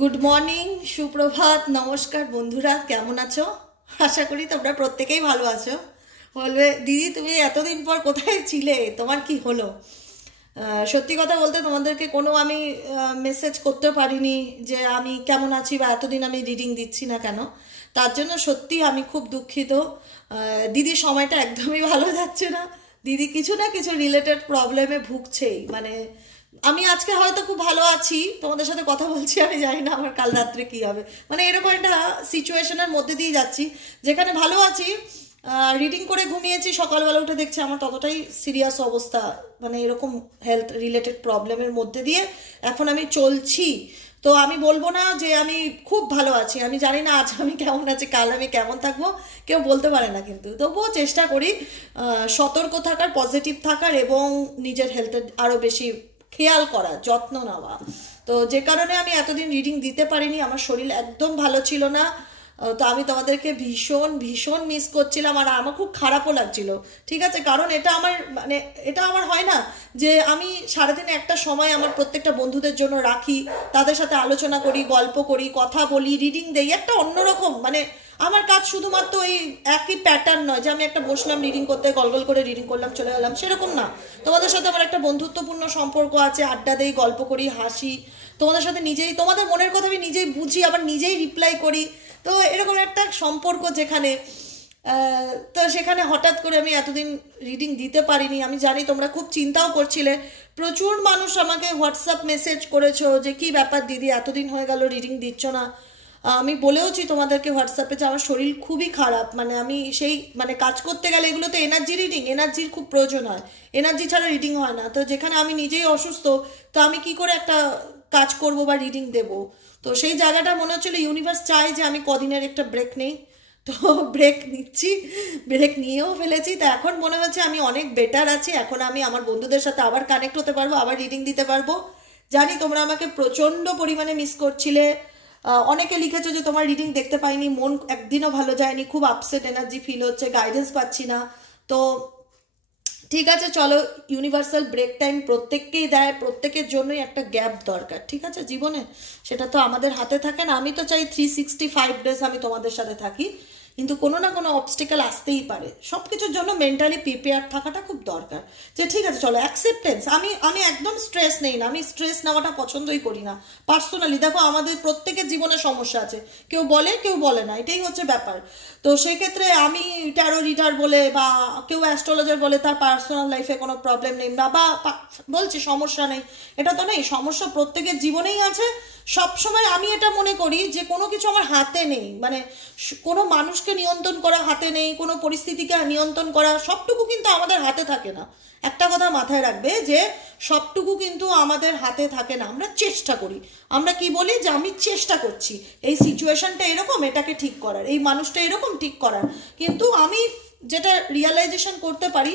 Good morning, সুপ্রভাত, নমস্কার বন্ধুরা, কেমন আছো? আশা করি তোমরা প্রত্যেকেই ভালো আছো। বলবে দিদি তুমি এতদিন পর কোথায় ছিলে, তোমার কি হলো? সত্যি কথা বলতে তোমাদেরকে কোনো আমি মেসেজ করতে পারিনি যে আমি কেমন আছি বা এতদিন আমি রিডিং দিচ্ছি না কেন। তার জন্য সত্যি আমি খুব দুঃখিত। দিদির সময়টা একদমই ভালো যাচ্ছে না। দিদি কিছু না কিছু রিলেটেড প্রবলেমে ভুগছেই। মানে আমি আজকে হয়তো খুব ভালো আছি, তোমাদের সাথে কথা বলছি, আমি জানি না আমার কাল রাত্রে কী হবে। মানে এরকম একটা সিচুয়েশনের মধ্যে দিয়ে যাচ্ছি যেখানে ভালো আছি, রিডিং করে ঘুমিয়েছি, সকালবেলা উঠে দেখছি আমার ততটাই সিরিয়াস অবস্থা। মানে এরকম হেলথ রিলেটেড প্রবলেমের মধ্যে দিয়ে এখন আমি চলছি। তো আমি বলবো না যে আমি খুব ভালো আছি, আমি জানি না আজ আমি কেমন আছি, কাল আমি কেমন থাকবো কেউ বলতে পারে না, কিন্তু তবুও চেষ্টা করি সতর্ক থাকার, পজিটিভ থাকার এবং নিজের হেলথের আরও বেশি খেয়াল করা, যত্ন নেওয়া। তো যে কারণে আমি এতদিন রিডিং দিতে পারিনি, আমার শরীর একদম ভালো ছিল না। তো আমি তোমাদেরকে ভীষণ ভীষণ মিস করছিলাম, আর আমার খুব খারাপও লাগছিল। ঠিক আছে, কারণ এটা আমার মানে এটা আমার হয় না যে আমি সারাদিনে একটা সময় আমার প্রত্যেকটা বন্ধুদের জন্য রাখি, তাদের সাথে আলোচনা করি, গল্প করি, কথা বলি, রিডিং দেই, একটা অন্যরকম মানে আমার কাজ শুধুমাত্র এই একই প্যাটার্ন নয় যে আমি একটা বসলাম রিডিং করতে, গলগল করে রিডিং করলাম চলে গেলাম, সেরকম না। তোমাদের সাথে আমার একটা বন্ধুত্বপূর্ণ সম্পর্ক আছে, আড্ডা দেই, গল্প করি, হাসি, তোমাদের সাথে নিজেই তোমাদের মনের কথা আমি নিজেই বুঝি, আবার নিজেই রিপ্লাই করি। তো এরকম একটা সম্পর্ক যেখানে তো সেখানে হঠাৎ করে আমি এতদিন রিডিং দিতে পারিনি। আমি জানি তোমরা খুব চিন্তাও করছিলে, প্রচুর মানুষ আমাকে হোয়াটসঅ্যাপ মেসেজ করেছো যে কি ব্যাপার দিদি এতদিন হয়ে গেল রিডিং দিচ্ছ না। আমি বলেওছি তোমাদেরকে হোয়াটসঅ্যাপে যে আমার শরীর খুবই খারাপ, মানে আমি সেই মানে কাজ করতে গেলে এগুলো তো এনার্জি রিডিং, এনার্জির খুব প্রয়োজন হয়, এনার্জি ছাড়া রিডিং হয় না। তো যেখানে আমি নিজেই অসুস্থ, তো আমি কি করে একটা কাজ করব বা রিডিং দেব? তো সেই জায়গাটা মনে হচ্ছিল ইউনিভার্স চায় যে আমি কদিনের একটা ব্রেক নেই। তো ব্রেক নিচ্ছি, ব্রেক নিয়েও ফেলেছি। তো এখন মনে হচ্ছে আমি অনেক বেটার আছি, এখন আমি আমার বন্ধুদের সাথে আবার কানেক্ট হতে পারবো, আবার রিডিং দিতে পারবো। জানি তোমরা আমাকে প্রচণ্ড পরিমাণে মিস করছিলে, অনেকে লিখেছো যে তোমার রিডিং দেখতে পাইনি, মন একদিনও ভালো যায়নি, খুব আপসেট এনার্জি ফিল হচ্ছে, গাইডেন্স পাচ্ছি না। তো ঠিক আছে, চলো, ইউনিভার্সাল ব্রেক টাইম প্রত্যেককেই দেয়, প্রত্যেকের জন্যই একটা গ্যাপ দরকার, ঠিক আছে জীবনে। সেটা তো আমাদের হাতে থাকে না। আমি তো চাই 365 ডেজ আমি তোমাদের সাথে থাকি, কিন্তু কোনো না কোনো অবস্টিক্যাল আসতেই পারে। সব কিছুর জন্য মেন্টালি প্রিপেয়ার থাকাটা খুব দরকার। যে ঠিক আছে চলো, অ্যাকসেপ্টেন্স। আমি একদম স্ট্রেস নেই না, আমি স্ট্রেস নেওয়াটা পছন্দই করি না পার্সোনালি। দেখো আমাদের প্রত্যেকের জীবনে সমস্যা আছে, কেউ বলে কেউ বলে না, এটাই হচ্ছে ব্যাপার। তো সেক্ষেত্রে আমি ট্যারো রিডার বলে বা কেউ অ্যাস্ট্রোলজার বলে তার পার্সোনাল লাইফে কোনো প্রবলেম নেই বা বলছে সমস্যা নেই, এটা তো নেই। সমস্যা প্রত্যেকের জীবনেই আছে। সবসময় আমি এটা মনে করি যে কোনো কিছু আমার হাতে নেই, মানে কোনো মানুষকে নিয়ন্ত্রণ করা হাতে নেই, কোনো পরিস্থিতিকে নিয়ন্ত্রণ করা, সবটুকু কিন্তু আমাদের হাতে থাকে না। একটা কথা মাথায় রাখবে যে সবটুকু কিন্তু আমাদের হাতে থাকে না। আমরা চেষ্টা করি, আমরা কি বলি যে আমি চেষ্টা করছি, এই সিচুয়েশনটা এরকম, এটাকে ঠিক করার, এই মানুষটা এরকম ঠিক করার, কিন্তু আমি যেটা রিয়েলাইজেশন করতে পারি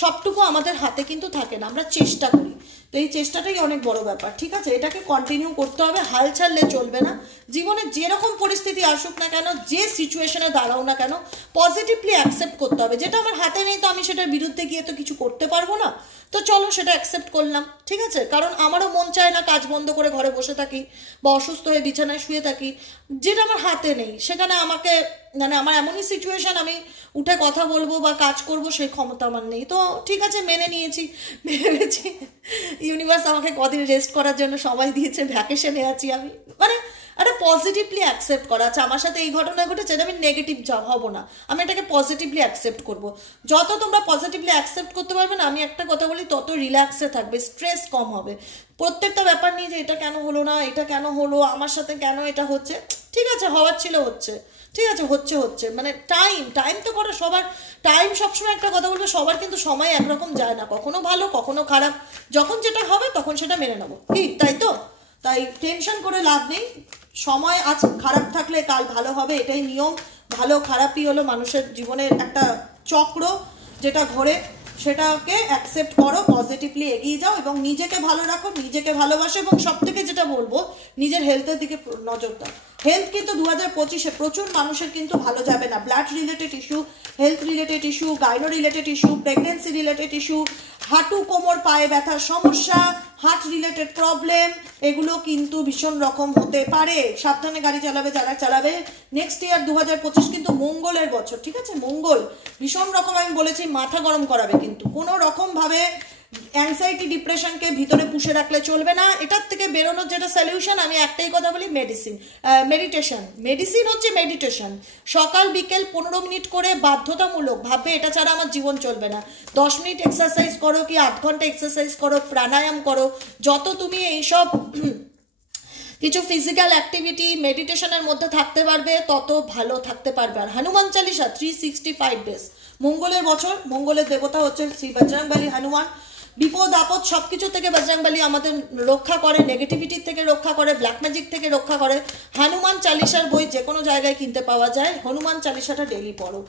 সবটুকু আমাদের হাতে কিন্তু থাকে না, আমরা চেষ্টা করি। তো এই চেষ্টাটাই অনেক বড় ব্যাপার, ঠিক আছে? এটাকে কন্টিনিউ করতে হবে, হাল ছাড়লে চলবে না। জীবনে যেরকম পরিস্থিতি আসুক না কেন, যে সিচুয়েশনে দাঁড়াও না কেন, পজিটিভলি অ্যাকসেপ্ট করতে হবে। যেটা আমার হাতে নেই তো আমি সেটার বিরুদ্ধে গিয়ে তো কিছু করতে পারবো না। তো চলো সেটা অ্যাকসেপ্ট করলাম, ঠিক আছে? কারণ আমারও মন চায় না কাজ বন্ধ করে ঘরে বসে থাকি বা অসুস্থ হয়ে বিছানায় শুয়ে থাকি। যেটা আমার হাতে নেই সেখানে আমাকে মানে আমার এমনই সিচুয়েশন, আমি উঠে কথা বলবো বা কাজ করব সেই ক্ষমতা আমার নেই। তো ঠিক আছে, মেনে নিয়েছি, ভেবেছি ইউনিভার্স আমাকে কদিন রেস্ট করার জন্য সময় দিয়েছে, ভ্যাকেশনে আছি আমি। মানে একটা পজিটিভলি অ্যাকসেপ্ট করা আছে, আমার সাথে এই ঘটনা ঘটেছে, আমি নেগেটিভ হব না, আমি এটাকে পজিটিভলি অ্যাকসেপ্ট করব। যত তোমরা পজিটিভলি অ্যাকসেপ্ট করতে পারবে না, আমি একটা কথা বলি, তত রিল্যাক্সে থাকবে, স্ট্রেস কম হবে। প্রত্যেকটা ব্যাপার নিয়ে যে এটা কেন হলো না, এটা কেন হলো, আমার সাথে কেন এটা হচ্ছে, ঠিক আছে হওয়ার ছিল হচ্ছে, ঠিক আছে হচ্ছে মানে টাইম তো করো সবার। টাইম সবসময় একটা কথা বলবে, সবার কিন্তু সময় একরকম যায় না, কখনো ভালো কখনো খারাপ। যখন যেটা হবে তখন সেটা মেনে নেবো, কি তাই তো? তাই টেনশন করে লাভ নেই। সময় আজ খারাপ থাকলে কাল ভালো হবে, এটাই নিয়ম। ভালো খারাপই হলো মানুষের জীবনের একটা চক্র যেটা ঘোরে। সেটাকে অ্যাকসেপ্ট করো, পজিটিভলি এগিয়ে যাও এবং নিজেকে ভালো রাখো, নিজেকে ভালোবাসো। এবং সব থেকে যেটা বলবো, নিজের হেলথের দিকে নজর দাও। হেলথ কিন্তু 2025-এ প্রচুর মানুষের কিন্তু ভালো যাবে না। Blood related issue, health related issue, gynae related issue, pregnancy related issue, হাঁটু কোমর পায়ে ব্যথার সমস্যা, হার্ট রিলেটেড প্রবলেম, এগুলো কিন্তু ভীষণ রকম হতে পারে। সাবধানে গাড়ি চালাবে যারা চালাবে। নেক্সট ইয়ার 2025 কিন্তু মঙ্গলের বছর, ঠিক আছে? মঙ্গল ভীষণ রকম, আমি বলেছি মাথা গরম করাবে, কিন্তু কোনো রকম ভাবে অ্যাংজাইটি ডিপ্রেশনকে ভিতরে পুষে রাখলে চলবে না। এটার থেকে বেরোনোর যেটা সলিউশন, আমি একটাই কথা বলি, মেডিটেশন। মেডিসিন হচ্ছে মেডিটেশন। সকাল বিকেল 15 মিনিট করে বাধ্যতামূলক ভাববে এটা ছাড়া আমার জীবন চলবে না। 10 মিনিট এক্সারসাইজ করো কি 8 ঘন্টা এক্সারসাইজ করো, প্রাণায়াম করো, যত তুমি এইসব কিছু ফিজিক্যাল অ্যাক্টিভিটি মেডিটেশনের মধ্যে থাকতে পারবে তত ভালো থাকতে পারবে। আর হনুমান চালিসা 365 ডেজ, মঙ্গলের বছর, মঙ্গলের দেবতা হচ্ছে শ্রী বজরংবলী হনুমান। বিপদ আপদ সবকিছু থেকে বজরংবলী আমাদের রক্ষা করে, নেগেটিভিটির থেকে রক্ষা করে, ব্ল্যাক ম্যাজিক থেকে রক্ষা করে। হনুমান চালিসার বই যে কোনো জায়গায় কিনতে পাওয়া যায়। হনুমান চালিসাটা ডেইলি পড়ো,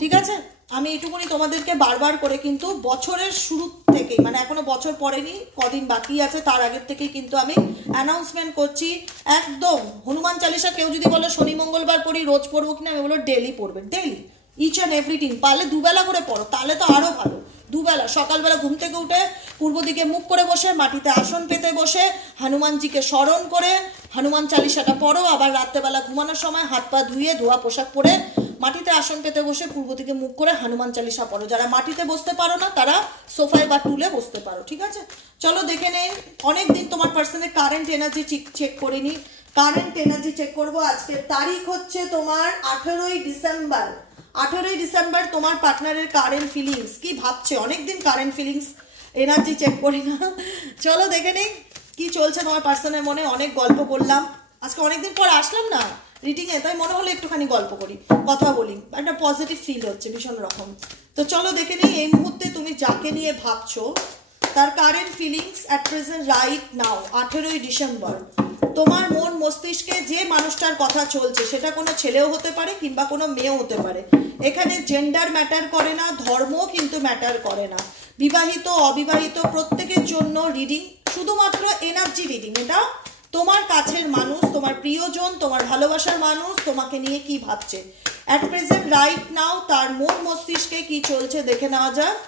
ঠিক আছে? আমি এটুকুনি তোমাদেরকে বারবার করে কিন্তু বছরের শুরু থেকেই, মানে এখনো বছর পড়েনি, কদিন বাকি আছে, তার আগের থেকেই কিন্তু আমি অ্যানাউন্সমেন্ট করছি। একদম হনুমান চালিসা কেউ যদি বলো শনি মঙ্গলবার পড়ি, রোজ পড়বো কিনা, আমি বলো ডেইলি পড়বে, ডেইলি, ইচ অ্যান্ড এভরিথিং। পারলে দুবেলা করে পড়ো, তাহলে তো আরো ভালো। দুবেলা, সকালবেলা ঘুম থেকে উঠে পূর্ব দিকে মুখ করে বসে, মাটিতে আসন পেতে বসে, হনুমানজিকে স্মরণ করে হনুমান চালিসাটা পড়ো। আবার রাত্রেবেলা ঘুমানোর সময় হাত পা ধুয়ে ধোয়া পোশাক পরে মাটিতে আসন পেতে বসে পূর্ব দিকে মুখ করে হনুমান চালিসা পড়ো। যারা মাটিতে বসতে পারো না তারা সোফায় বা টুলে বসতে পারো, ঠিক আছে? চলো দেখে নেই। অনেকদিন তোমার পার্সনের কারেন্ট এনার্জি চেক করিনি, কারেন্ট এনার্জি চেক করবো। আজকে তারিখ হচ্ছে তোমার 18ই ডিসেম্বর। 18ই ডিসেম্বর তোমার পার্টনারের কারেন্ট ফিলিংস কি ভাবছে। অনেকদিন কারেন্ট ফিলিংস এনার্জি চেক করি না, চলো দেখে নেই কি চলছে তোমার পার্সনের মনে। অনেক গল্প করলাম আজকে, অনেকদিন পর আসলাম না রিডিংয়ে, তাই মনে হলো একটুখানি গল্প করি, কথা বলি, একটা পজিটিভ ফিল হচ্ছে ভীষণ রকম। তো চলো দেখে নিই এই মুহূর্তে তুমি যাকে নিয়ে ভাবছো তার current feelings at present right now. 18ই ডিসেম্বর তোমার মন মস্তিষ্কে যে মানুষটার কথা চলছে, সেটা কোনো ছেলেও হতে পারে কিংবা কোনো মেয়েও হতে পারে। এখানে জেন্ডার ম্যাটার করে না, ধর্মও কিন্তু ম্যাটার করে না। বিবাহিত অবিবাহিত প্রত্যেকের জন্য রিডিং, শুধুমাত্র এনার্জি রিডিং। এটা তোমার কাছের মানুষ, তোমার প্রিয়জন, তোমার ভালোবাসার মানুষ তোমাকে নিয়ে কি ভাবছে অ্যাট প্রেজেন্ট রাইট নাও, তার মন মস্তিষ্কে কি চলছে দেখে নেওয়া যাক।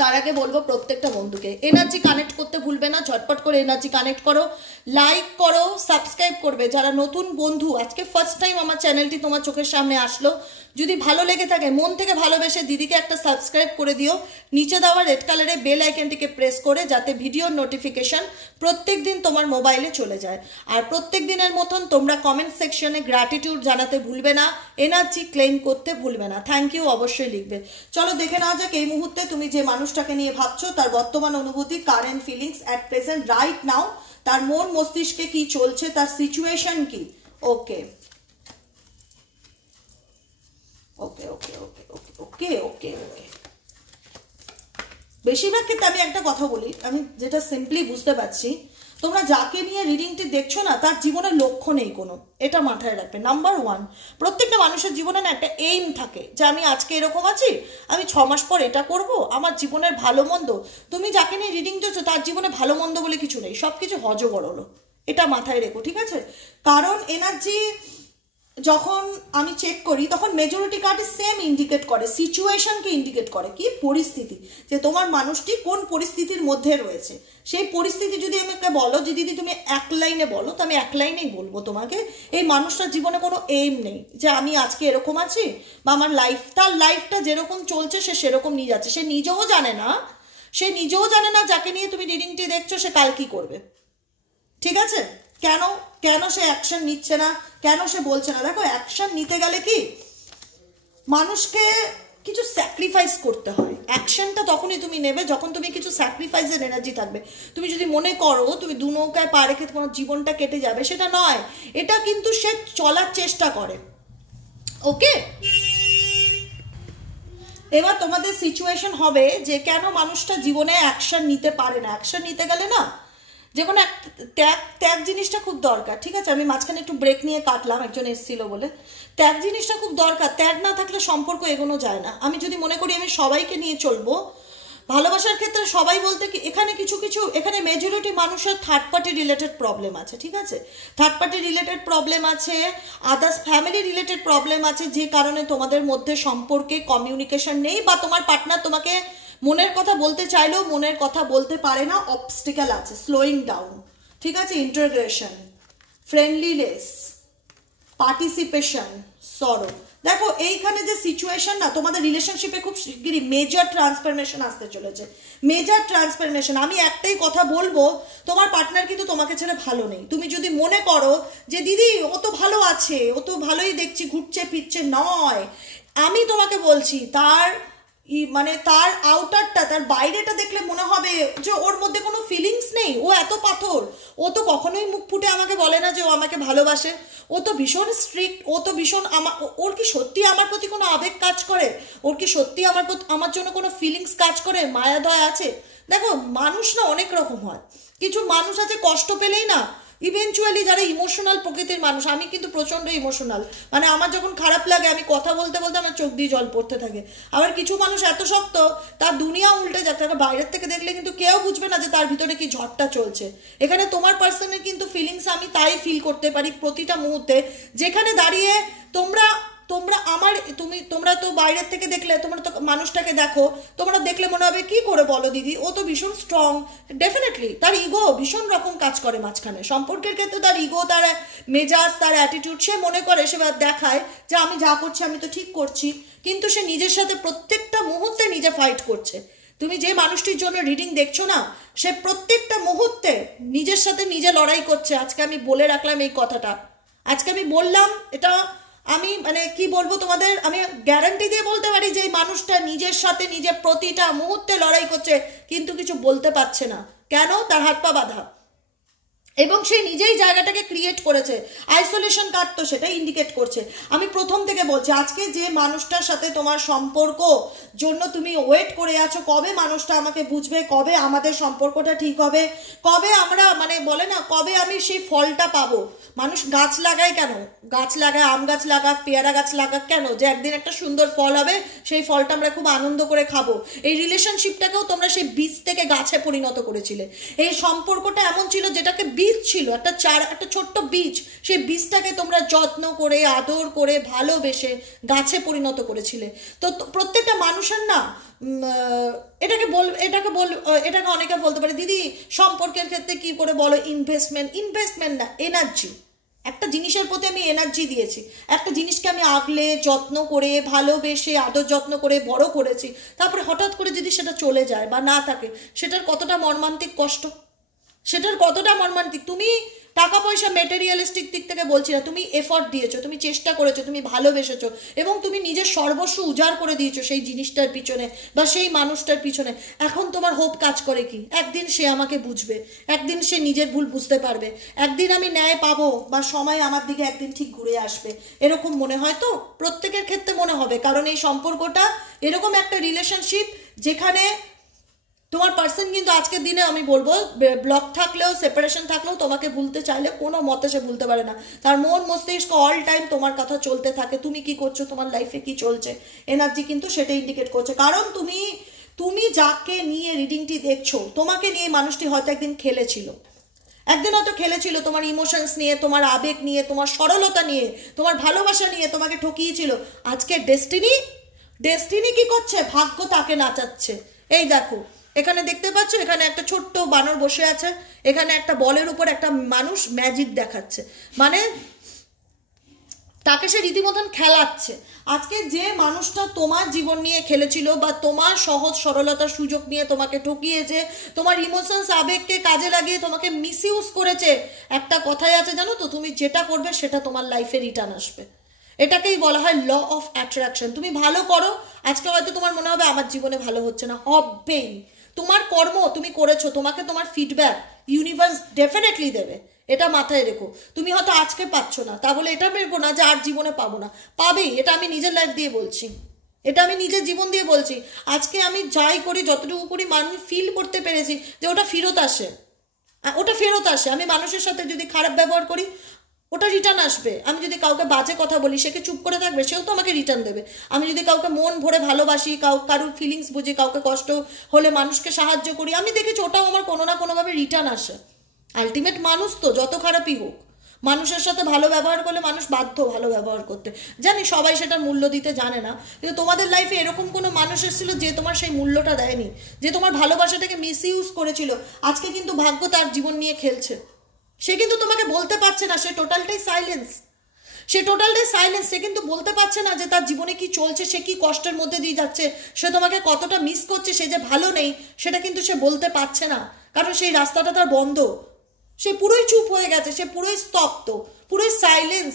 তার আগে বলবো প্রত্যেকটা বন্ধুকে এনার্জি কানেক্ট করতে ভুলবে না, ঝটপট করে এনার্জি কানেক্ট করো, লাইক করো, সাবস্ক্রাইব করবে। যারা নতুন বন্ধু, আজকে ফার্স্ট টাইম আমার চ্যানেলটি তোমার চোখের সামনে আসলো, যদি ভালো লেগে থাকে মন থেকে ভালোবেসে দিদিকে একটা সাবস্ক্রাইব করে দিও। নিচে দেওয়া রেড কালারের বেল আইকনটিকে প্রেস করে, যাতে ভিডিওর নোটিফিকেশন প্রত্যেক দিন তোমার মোবাইলে চলে যায়। আর প্রত্যেক দিনের মতন তোমরা কমেন্ট সেকশনে গ্র্যাটিটিউড জানাতে ভুলবে না, এনার্জি ক্লেম করতে ভুলবে না, থ্যাংক ইউ অবশ্যই লিখবে। চলো দেখে নেওয়া যাক এই মুহূর্তে তুমি যে মানুষটাকে নিয়ে ভাবছো তার বর্তমান অনুভূতি, current feelings at present right নাও, তার মন মস্তিষ্কে কি চলছে, তার সিচুয়েশন কি। ওকে ওকে ওকে ওকে ওকে ওকে ওকে ওকে বেশিরভাগ ক্ষেত্রে আমি একটা কথা বলি, আমি যেটা সিম্পলি বুঝতে পারছি, তোমরা যাকে নিয়ে রিডিংটি দেখছো না তার জীবনে লক্ষ্য নেই কোনো, এটা মাথায় রাখবে। নাম্বার 1, প্রত্যেকটা মানুষের জীবনে না একটা এইম থাকে যে আমি আজকে এরকম আছি, আমি 6 মাস পর এটা করব, আমার জীবনের ভালো মন্দ। তুমি যাকে নিয়ে রিডিং দিচ্ছ তার জীবনে ভালো মন্দ বলে কিছু নেই, সব কিছু হজবরল, এটা মাথায় রেখো, ঠিক আছে? কারণ এনার্জি যখন আমি চেক করি তখন মেজরিটি কার্ডে সেম ইন্ডিকেট করে, সিচুয়েশনকে ইন্ডিকেট করে, কি পরিস্থিতি, যে তোমার মানুষটি কোন পরিস্থিতির মধ্যে রয়েছে। সেই পরিস্থিতি যদি আমাকে বলো যে দিদি তুমি এক লাইনে বলো, তো আমি এক লাইনেই বলবো তোমাকে, এই মানুষটার জীবনে কোনো এইম নেই যে আমি আজকে এরকম আছি বা আমার তার লাইফটা যেরকম চলছে সে সেরকম নিয়ে যাচ্ছে। সে নিজেও জানে না যাকে নিয়ে তুমি রিডিংটি দেখছো সে কাল কি করবে, ঠিক আছে? কেন সে অ্যাকশন নিচ্ছে না, কেন সে বলছে না? দেখো, অ্যাকশন নিতে গেলে কি মানুষকে কিছু স্যাক্রিফাইস করতে হয়। অ্যাকশনটা তখনই তুমি নেবে যখন তুমি কিছু স্যাক্রিফাইসের এনার্জি থাকবে। তুমি যদি মনে করো তুমি 2 নৌকায় পা রেখে তোমার জীবনটা কেটে যাবে, সেটা নয়, এটা কিন্তু সে চলার চেষ্টা করে। ওকে, এবার তোমাদের সিচুয়েশন হবে যে কেন মানুষটা জীবনে অ্যাকশন নিতে পারে না। অ্যাকশন নিতে গেলে না যে কোনো এক ত্যাগ, ত্যাগ জিনিসটা খুব দরকার, ঠিক আছে? আমি মাঝখানে একটু ব্রেক নিয়ে কাটলাম, একজন এসেছিল বলে। ত্যাগ জিনিসটা খুব দরকার, ত্যাগ না থাকলে সম্পর্ক এগোনো যায় না। আমি যদি মনে করি আমি সবাইকে নিয়ে চলবো, ভালোবাসার ক্ষেত্রে সবাই বলতে কি এখানে কিছু কিছু, এখানে মেজরিটি মানুষের থার্ড পার্টি রিলেটেড প্রবলেম আছে, ঠিক আছে? থার্ড পার্টি রিলেটেড প্রবলেম আছে, আদার্স ফ্যামিলি রিলেটেড প্রবলেম আছে, যে কারণে তোমাদের মধ্যে সম্পর্কে কমিউনিকেশন নেই, বা তোমার পার্টনার তোমাকে মনের কথা বলতে চাইলেও মনের কথা বলতে পারে না, অবস্টিক্যাল আছে, স্লোয়িং ডাউন, ঠিক আছে? ইন্টারগ্রেশন, ফ্রেন্ডলিনেস, পার্টিসিপেশন, সরো। দেখো এইখানে যে সিচুয়েশন না, তোমাদের রিলেশনশিপে খুব শিগগিরই মেজর ট্রান্সফরমেশন আসতে চলেছে, মেজর ট্রান্সফরমেশন। আমি একটাই কথা বলবো, তোমার পার্টনার কিন্তু তোমাকে ছেড়ে ভালো নেই। তুমি যদি মনে করো যে দিদি ও তো ভালো আছে, ও তো ভালোই দেখছি ঘুরছে ফিরছে, নয়, আমি তোমাকে বলছি তার মানে তার আউটারটা, তার বাইরেটা দেখলে মনে হবে যে ওর মধ্যে কোনো ফিলিংস নেই, ও এত পাথর। ও তো কখনোই মুখ ফুটে আমাকে বলে না যে ও আমাকে ভালোবাসে, ও তো ভীষণ স্ট্রিক্ট, ও তো ভীষণ ওর কি সত্যি আমার প্রতি কোনো আবেগ কাজ করে? ওর কি সত্যি আমার জন্য কোনো ফিলিংস কাজ করে, মায়া দয়া আছে? দেখো মানুষ না অনেক রকম হয়, কিছু মানুষ আছে কষ্ট পেলেই না ইভেনচুয়ালি, যারা ইমোশনাল প্রকৃতির মানুষ, আমি কিন্তু প্রচণ্ড ইমোশনাল, মানে আমার যখন খারাপ লাগে আমি কথা বলতে বলতে আমার চোখ দিয়ে জল পড়তে থাকে। আবার কিছু মানুষ এত শক্ত তার দুনিয়া উল্টে যাচ্ছে, তাকে বাইরের থেকে দেখলে কিন্তু কেউ বুঝবে না যে তার ভিতরে কি ঝড়টা চলছে। এখানে তোমার পার্সনের কিন্তু ফিলিংস আমি তাই ফিল করতে পারি প্রতিটা মুহূর্তে, যেখানে দাঁড়িয়ে তোমরা তোমরা আমার তোমরা তো বাইরের থেকে দেখলে, তোমরা তো মানুষটাকে দেখো, তোমরা দেখলে মনে হবে কি করে বলো দিদি, ও তো ভীষণ স্ট্রং। ডেফিনেটলি তার ইগো ভীষণ রকম কাজ করে মাঝখানে, সম্পর্কের ক্ষেত্রে তার ইগো, তার মেজাজ, তার অ্যাটিটিউড, সে মনে করে, সে দেখায় যে আমি যা করছি আমি তো ঠিক করছি, কিন্তু সে নিজের সাথে প্রত্যেকটা মুহূর্তে নিজে ফাইট করছে। তুমি যে মানুষটির জন্য রিডিং দেখছো না, সে প্রত্যেকটা মুহূর্তে নিজের সাথে নিজে লড়াই করছে। আজকে আমি বলে রাখলাম এই কথাটা, আজকে আমি বললাম এটা, আমি মানে কি বলবো তোমাদের, আমি গ্যারান্টি দিয়ে বলতে পারি যে এই মানুষটা নিজের সাথে নিজে প্রতিটা মুহূর্তে লড়াই করছে, কিন্তু কিছু বলতে পারছে না। কেন? তার হাত পা বাঁধা, এবং সে নিজেই জায়গাটাকে ক্রিয়েট করেছে। আইসোলেশন কার্ড তো সেটা ইন্ডিকেট করছে। আমি প্রথম থেকে বলছি, আজকে যে মানুষটার সাথে তোমার সম্পর্ক জন্য তুমি ওয়েট করে আছো, কবে মানুষটা আমাকে বুঝবে, কবে আমাদের সম্পর্কটা ঠিক হবে, কবে আমরা মানে বলে না, কবে আমি সেই ফলটা পাবো। মানুষ গাছ লাগায় কেন? গাছ লাগায়, আম গাছ লাগাক, পেয়ারা গাছ লাগাক কেন? যে একদিন একটা সুন্দর ফল হবে, সেই ফলটা আমরা খুব আনন্দ করে খাবো। এই রিলেশনশিপটাকেও তোমরা সেই বীজ থেকে গাছে পরিণত করেছিলে। এই সম্পর্কটা এমন ছিল যেটাকে বীজ ছিল, একটা ছোট্ট বীজ, সেই বীজটাকে তোমরা যত্ন করে, আদর করে, ভালোবেসে গাছে পরিণত করেছিলে। তো প্রত্যেকটা মানুষের না এটাকে অনেকে বলতে পারে দিদি সম্পর্কের ক্ষেত্রে কি করে বলো, ইনভেস্টমেন্ট না, এনার্জি। একটা জিনিসের প্রতি আমি এনার্জি দিয়েছি, একটা জিনিসকে আমি আগলে যত্ন করে ভালোবেসে আদর যত্ন করে বড় করেছি, তারপরে হঠাৎ করে যদি সেটা চলে যায় বা না থাকে, সেটার কতটা মর্মান্তিক কষ্ট, সেটার কতটা মর্মান্তিক। তুমি টাকা পয়সা মেটেরিয়ালিস্টিক দিক থেকে বলছি না, তুমি এফর্ট দিয়েছো, তুমি চেষ্টা করেছো, তুমি ভালোবেসেছো, এবং তুমি নিজের সর্বস্ব উজাড় করে দিয়েছো সেই জিনিসটার পিছনে বা সেই মানুষটার পিছনে। এখন তোমার হোপ কাজ করে কি, একদিন সে আমাকে বুঝবে, একদিন সে নিজের ভুল বুঝতে পারবে, একদিন আমি ন্যায় পাবো, বা সময় আমার দিকে একদিন ঠিক ঘুরে আসবে, এরকম মনে হয়। তো প্রত্যেকের ক্ষেত্রে মনে হবে, কারণ এই সম্পর্কটা এরকম একটা রিলেশনশিপ যেখানে তোমার পার্সন কিন্তু আজকের দিনে আমি বলবো ব্লক থাকলেও, সেপারেশন থাকলেও তোমাকে ভুলতে চাইলে কোনো মতে সে ভুলতে পারে না। তার মন মস্তিষ্ক অল টাইম তোমার কথা চলতে থাকে, তুমি কি করছো, তোমার লাইফে কি চলছে, এনার্জি কিন্তু সেটা ইন্ডিকেট করছে। কারণ তুমি যাকে নিয়ে রিডিংটি দেখছো, তোমাকে নিয়ে মানুষটি হয়তো একদিন খেলেছিল, তোমার ইমোশনস নিয়ে, তোমার আবেগ নিয়ে, তোমার সরলতা নিয়ে, তোমার ভালোবাসা নিয়ে তোমাকে ঠকিয়েছিল। আজকে ডেস্টিনি কি করছে, ভাগ্য তাকে নাচাচ্ছে। এই দেখো এখানে দেখতে পাচ্ছ, এখানে একটা ছোট্ট বানর বসে আছে, এখানে একটা বলের উপর একটা মানুষ ম্যাজিক দেখাচ্ছে, মানে তাকে সে রীতিমতন খেলাচ্ছে। আজকে যে মানুষটা তোমার জীবন নিয়ে খেলেছিল বা তোমার সহজ সরলতার সুযোগ নিয়ে তোমাকে ঠকিয়েছে, তোমার ইমোশনস আবেগকে কাজে লাগিয়ে তোমাকে মিসইউজ করেছে, একটা কথাই আছে জানো তো, তুমি যেটা করবে সেটা তোমার লাইফে রিটার্ন আসবে। এটাকেই বলা হয় ল অফ অ্যাট্রাকশন। তুমি ভালো করো, আজকে হয়তো তোমার মনে হবে আমার জীবনে ভালো হচ্ছে না, হবেই। তোমার কর্ম তুমি করেছো, তোমাকে তোমার ফিডব্যাক ইউনিভার্স ডেফিনেটলি দেবে, এটা মাথায় রেখো। তুমি হয়তো আজকে পাচ্ছ না, তা বলে এটা ভেবো না যে আর জীবনে পাবো না, পাবেই। এটা আমি নিজের লাইফ দিয়ে বলছি, এটা আমি নিজের জীবন দিয়ে বলছি। আজকে আমি যাই করি, যতটুকু করি, মানুষ ফিল করতে পেরেছি যে ওটা ফেরত আসে। ওটা ফেরত আসে। আমি মানুষের সাথে যদি খারাপ ব্যবহার করি ওটা রিটার্ন আসবে। আমি যদি কাউকে বাজে কথা বলি, সে কি চুপ করে থাকবে? সেও তো আমাকে রিটার্ন দেবে। আমি যদি কাউকে মন ভরে ভালোবাসি, কারোর ফিলিংস বুঝি, কাউকে কষ্ট হলে মানুষকে সাহায্য করি, আমি দেখেছি ওটাও আমার কোনো না কোনোভাবে রিটার্ন আসে। আলটিমেট মানুষ তো যত খারাপই হোক, মানুষের সাথে ভালো ব্যবহার করলে মানুষ বাধ্য ভালো ব্যবহার করতে। জানি সবাই সেটার মূল্য দিতে জানে না, কিন্তু তোমাদের লাইফে এরকম কোনো মানুষ এসেছিল যে তোমার সেই মূল্যটা দেয়নি, যে তোমার ভালোবাসাটাকে মিস ইউজ করেছিল। আজকে কিন্তু ভাগ্য তার জীবন নিয়ে খেলছে। সে কিন্তু তোমাকে বলতে পারছে না, সে টোটালটাই সাইলেন্স। সে কিন্তু বলতে পারছে না যে তার জীবনে কি চলছে, সে কি কষ্টের মধ্যে দিয়ে যাচ্ছে, সে তোমাকে কতটা মিস করছে, সে যে ভালো নেই সেটা কিন্তু সে বলতে পারছে না, কারণ সেই রাস্তাটা তার বন্ধ। সে পুরোই চুপ হয়ে গেছে, সে পুরোই স্তব্ধ, পুরোই সাইলেন্স।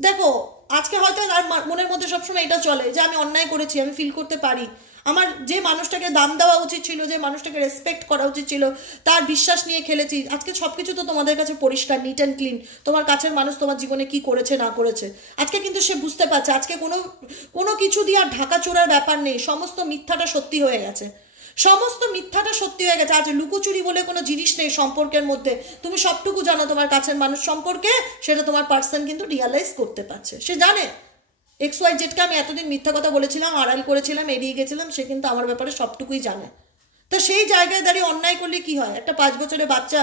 দেখো আজকে হয়তো তার মনের মধ্যে সবসময় এটা চলে যে আমি অন্যায় করেছি, আমি ফিল করতে পারি, আমার যে মানুষটাকে দাম দেওয়া উচিত ছিল, যে মানুষটাকে রেসপেক্ট করা উচিত ছিল, তার বিশ্বাস নিয়ে খেলেছি। আজকে সব কিছু তো তোমাদের কাছে পরিষ্কার, নিট অ্যান্ড ক্লিন। তোমার কাছের মানুষ তোমার জীবনে কি করেছে না করেছে আজকে কিন্তু সে বুঝতে পারছে। আজকে কোনো কিছু দিয়ে আর ঢাকা চোরার ব্যাপার নেই, সমস্ত মিথ্যাটা সত্যি হয়ে গেছে। আজ লুকোচুরি বলে কোনো জিনিস নেই সম্পর্কের মধ্যে। তুমি সবটুকু জানো তোমার কাছের মানুষ সম্পর্কে, সেটা তোমার পার্সন কিন্তু রিয়ালাইজ করতে পারছে। সে জানে XYZ-কে আমি এতদিন মিথ্যা কথা বলেছিলাম, আড়াল করেছিলাম, এড়িয়ে গেছিলাম, সে কিন্তু আমার ব্যাপারে সবটুকুই জানে। তো সেই জায়গায় দাঁড়িয়ে অন্যায় করলে কি হয়? একটা 5 বছরের বাচ্চা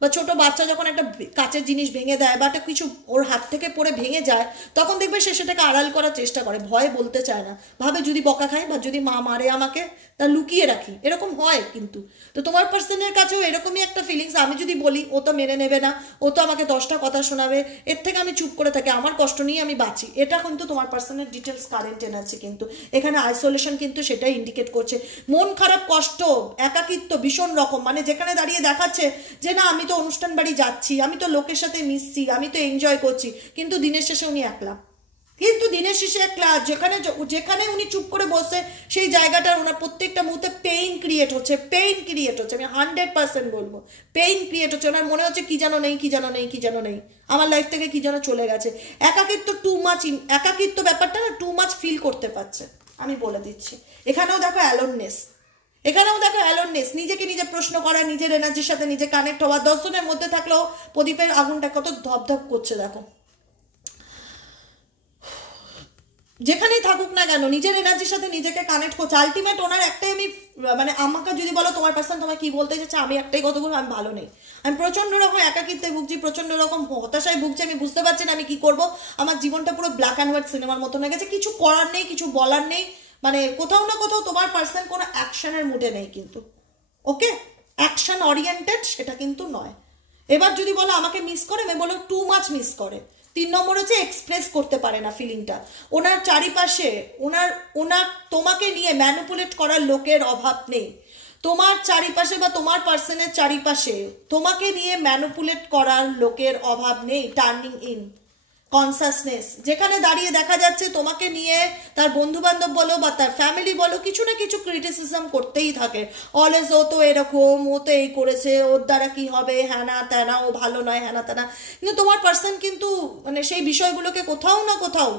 বা ছোট বাচ্চা যখন একটা কাচের জিনিস ভেঙে দেয় বা একটা কিছু ওর হাত থেকে পড়ে ভেঙে যায়, তখন দেখবে সে সেটাকে আড়াল করার চেষ্টা করে, ভয়ে বলতে চায় না, ভাবে যদি বকা খায় বা যদি মা মারে আমাকে, তা লুকিয়ে রাখি, এরকম হয় কিন্তু। তো তোমার পার্সনের কাছেও এরকমই একটা ফিলিংস, আমি যদি বলি ও তো মেনে নেবে না, ও তো আমাকে 10টা কথা শোনাবে, এর থেকে আমি চুপ করে থাকি, আমার কষ্ট নিয়ে আমি বাঁচি। এটা কিন্তু তোমার পার্সনের ডিটেলস কারেন্ট এনার্জি, কিন্তু এখানে আইসোলেশন কিন্তু সেটাই ইন্ডিকেট করছে। মন খারাপ, কষ্ট, একাকিত্ব ভীষণ রকম, মানে যেখানে দাঁড়িয়ে দেখাচ্ছে যে না আমি তো অনুষ্ঠান বাড়ি যাচ্ছি, আমি তো লোকের সাথে মিশছি, আমি তো এনজয় করছি, কিন্তু দিনের শেষে উনি একলা। যেখানে উনি চুপ করে বসে, সেই জায়গাটার ওনার প্রত্যেকটা মুহূর্তে পেইন ক্রিয়েট হচ্ছে। আমি 100% বলবো পেইন ক্রিয়েট হচ্ছে। ওনার মনে হচ্ছে কি যেন নেই, আমার লাইফ থেকে কি যেন চলে গেছে। একাকিত্ব ব্যাপারটা না টু মাচ ফিল করতে পারছে, আমি বলে দিচ্ছি। এখানেও দেখো অ্যালোননেস, নিজেকে নিজে প্রশ্ন করা, নিজের এনার্জির সাথে নিজে কানেক্ট হওয়া। 10 জনের মধ্যে থাকলেও প্রদীপের আগুনটা কত ধপধপ করছে দেখো। যেখানেই থাকুক না কেন নিজের এনার্জির সাথে নিজেকে কানেক্ট করছে। আলটিমেট ওনার একটাই, আমি মানে আমাকে যদি বলো তোমার পার্সন তোমার কি বলতে চাইছে, আমি একটাই কথা বলবো, আমি ভালো নেই, আমি প্রচন্ড রকম একাকিত্বে ভুগছি, প্রচন্ড রকম হতাশায় ভুগছি, আমি বুঝতে পারছি না আমি কি করব। আমার জীবনটা পুরো ব্ল্যাক অ্যান্ড হোয়াইট সিনেমার মতন হয়ে গেছে, কিছু করার নেই, কিছু বলার নেই। মানে কোথাও না কোথাও তোমার পার্সন কোনো অ্যাকশনের মুডে নেই কিন্তু, ওকে, অ্যাকশন ওরিয়েন্টেড সেটা কিন্তু নয়। এবার যদি বলো আমাকে মিস করে, আমি বলো টু মাচ মিস করে। 3 নম্বর হচ্ছে এক্সপ্রেস করতে পারে না ফিলিংটা। ওনার চারিপাশে ওনার তোমাকে নিয়ে ম্যানিপুলেট করার লোকের অভাব নেই। তোমার চারিপাশে বা তোমার পার্সনের চারিপাশে তোমাকে নিয়ে ম্যানিপুলেট করার লোকের অভাব নেই। টার্নিং ইন কনসাসনেস, যেখানে দাঁড়িয়ে দেখা যাচ্ছে তোমাকে নিয়ে তার বন্ধু বান্ধব বলো বা তার ফ্যামিলি বলো, কিছু না কিছু ক্রিটিসিজম করতেই থাকে। অলওয়েজ ও তো এরকম, ও তো এই করেছে, ওর দ্বারা কি হবে, হ্যানা ত্যানা, ও ভালো নয়, হ্যানা ত্যানা। কিন্তু তোমার পার্সন কিন্তু মানে সেই বিষয়গুলোকে কোথাও না কোথাও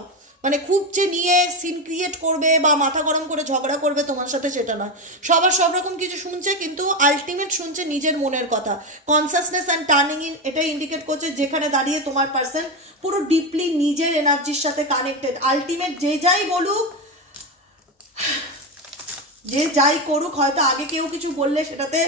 মানে খুব যে নিয়ে সিন ক্রিয়েট করবে বা মাথা গরম করে ঝগড়া করবে তোমার সাথে, সেটা নয়। সবার সব রকম কিছু শুনছে, কিন্তু আলটিমেট শুনছে নিজের মনের কথা। কনসাসনেস অ্যান্ড টার্নিং ইন এটাই ইন্ডিকেট করছে, যেখানে দাঁড়িয়ে তোমার পার্সন পুরো ডিপলি নিজের এনার্জির সাথে কানেক্টেড। আলটিমেট যে যাই বলুক, যে যাই করুক, হয়তো আগে কেউ কিছু বললে সেটাতে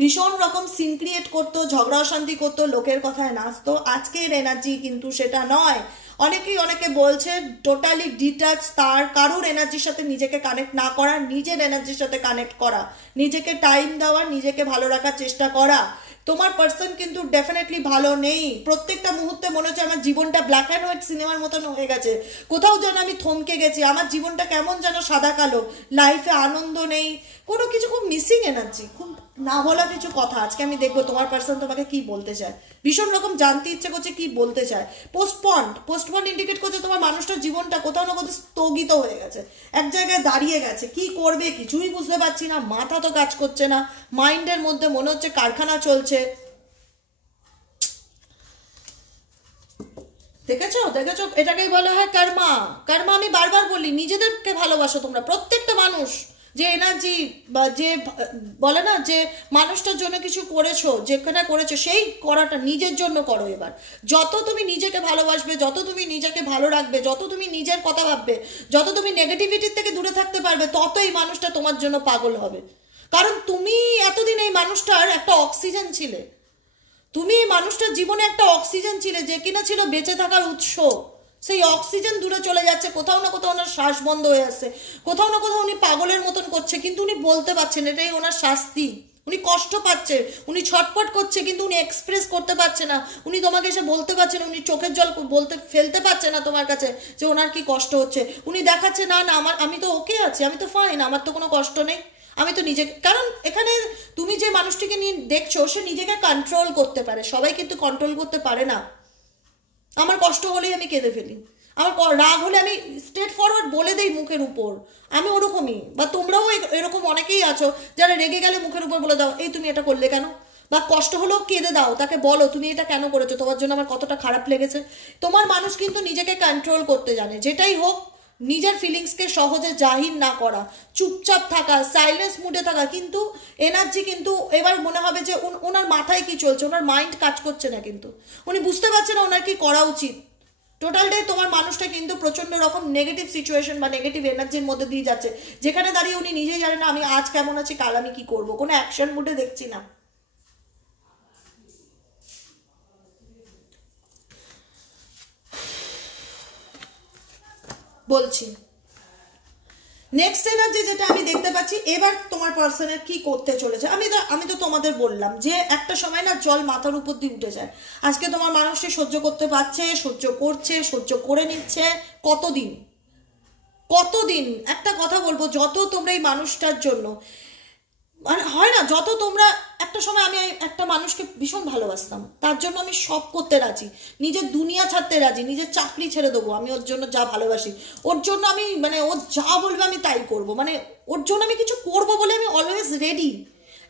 ভীষণ রকম সিন ক্রিয়েট করতো, ঝগড়া অশান্তি করতো, লোকের কথায় নাচতো। আজকের এনার্জি কিন্তু সেটা নয়। অনেকে বলছে টোটালি ডিটাচ, তার কারোর এনার্জির সাথে নিজেকে কানেক্ট না করা, নিজের এনার্জির সাথে কানেক্ট করা, নিজেকে টাইম দেওয়া, নিজেকে ভালো রাখার চেষ্টা করা। তোমার পার্সন কিন্তু ডেফিনেটলি ভালো নেই। প্রত্যেকটা মুহূর্তে মনে হচ্ছে আমার জীবনটা ব্ল্যাক অ্যান্ড হোয়াইট সিনেমার মতন হয়ে গেছে, কোথাও যেন আমি থমকে গেছি, আমার জীবনটা কেমন যেন সাদা কালো, লাইফে আনন্দ নেই, কোনো কিছু, খুব মিসিং এনার্জি, খুব না বলা কিছু কথা। আজকে আমি দেখবো তোমার পার্সন তোমাকে কি বলতে চায়, ভীষণ রকম জানতে ইচ্ছে করছে কি বলতে চায়। পোস্টপন্ড ইন্ডিকেট করছে তোমার মানুষটার জীবনটা কোথাও না কোথাও স্থগিত হয়ে গেছে, এক জায়গায় দাঁড়িয়ে গেছে, কি করবে কিছুই বুঝতে পারছি না, মাথা তো কাজ করছে না, মাইন্ডের মধ্যে মনে হচ্ছে কারখানা চলছে। দেখেছো, এটাকেই বলা হয় কর্মা। আমি বারবার বলি নিজেদেরকে ভালোবাসো তোমরা, প্রত্যেকটা মানুষ যে এনার্জি বা যে বলে না যে মানুষটার জন্য কিছু করেছো, যেখানে করেছো সেই করাটা নিজের জন্য করো। এবার যত তুমি নিজেকে ভালোবাসবে, যত তুমি নিজেকে ভালো রাখবে, যত তুমি নিজের কথা ভাববে, যত তুমি নেগেটিভিটির থেকে দূরে থাকতে পারবে, তত এই মানুষটা তোমার জন্য পাগল হবে। কারণ তুমি এতদিন এই মানুষটার একটা অক্সিজেন ছিলে, তুমি এই মানুষটার জীবনে একটা অক্সিজেন ছিলে, যে কিনা ছিল বেঁচে থাকার উৎস। সেই অক্সিজেন দূরে চলে যাচ্ছে, কোথাও না কোথাও ওনার শ্বাস বন্ধ হয়ে আসছে, কোথাও না কোথাও উনি পাগলের মতন করছে, কিন্তু উনি বলতে পারছেন, এটাই ওনার শাস্তি। উনি কষ্ট পাচ্ছে, উনি ছটফট করছে, কিন্তু উনি এক্সপ্রেস করতে পারছে না, উনি তোমাকে এসে বলতে পারছে না, উনি চোখের জল বলতে ফেলতে পারছে না তোমার কাছে যে ওনার কি কষ্ট হচ্ছে। উনি দেখাচ্ছে না না আমি তো ওকে আছি, আমি তো ফাইন, আমার তো কোনো কষ্ট নেই, আমি তো নিজে। কারণ এখানে তুমি যে মানুষটিকে নিয়ে দেখছো সে নিজেকে কন্ট্রোল করতে পারে, সবাই কিন্তু কন্ট্রোল করতে পারে না। আমার কষ্ট হলেই আমি কেঁদে ফেলি, আমার রাগ হলে আমি স্ট্রেট ফরওয়ার্ড বলে দেই মুখের উপর, আমি ওরকমই। বা তোমরাও এরকম অনেকেই আছো যারা রেগে গেলে মুখের উপর বলে দাও এই তুমি এটা করলে কেন, বা কষ্ট হলেও কেঁদে দাও, তাকে বলো তুমি এটা কেন করেছো, তোমার জন্য আমার কতটা খারাপ লেগেছে। তোমার মানুষ কিন্তু নিজেকে কন্ট্রোল করতে জানে, যেটাই হোক নিজের ফিলিংসকে সহজে জাহির না করা, চুপচাপ থাকা, সাইলেন্স মুডে থাকা। কিন্তু এনার্জি কিন্তু এবার মনে হবে যে ওনার মাথায় কি চলছে, ওনার মাইন্ড কাজ করছে না, কিন্তু উনি বুঝতে পারছে না ওনার কি করা উচিত। টোটালটাই তোমার মানুষটা কিন্তু প্রচণ্ড রকম নেগেটিভ সিচুয়েশন বা নেগেটিভ এনার্জির মধ্যে দিয়ে যাচ্ছে, যেখানে দাঁড়িয়ে উনি নিজেই জানেন না আমি আজ কেমন আছি, কাল আমি কি করবো, কোনো অ্যাকশন মুডে দেখছি না। বলছি নেক্সট এনার্জি যেটা আমি দেখতে পাচ্ছি, এবার তোমার পার্সনের কি করতে চলেছে। আমি তো তোমাদের বললাম যে একটা সময় না জল মাথার উপর দিয়ে উঠে যায়। আজকে তোমার মানুষটি সহ্য করতে পারছে, সহ্য করছে, সহ্য করে নিচ্ছে। কতদিন কতদিন একটা কথা বলবো, যত তোমরা এই মানুষটার জন্য মানে হয় না, যত তোমরা একটা সময় আমি একটা মানুষকে ভীষণ ভালোবাসতাম, তার জন্য আমি সব করতে রাজি, নিজের দুনিয়া ছাড়তে রাজি, নিজের চাকরি ছেড়ে দেবো, আমি ওর জন্য যা ভালোবাসি, ওর জন্য আমি মানে ও যা বলবে আমি তাই করব, মানে ওর জন্য আমি কিছু করব বলে আমি অলওয়েজ রেডি।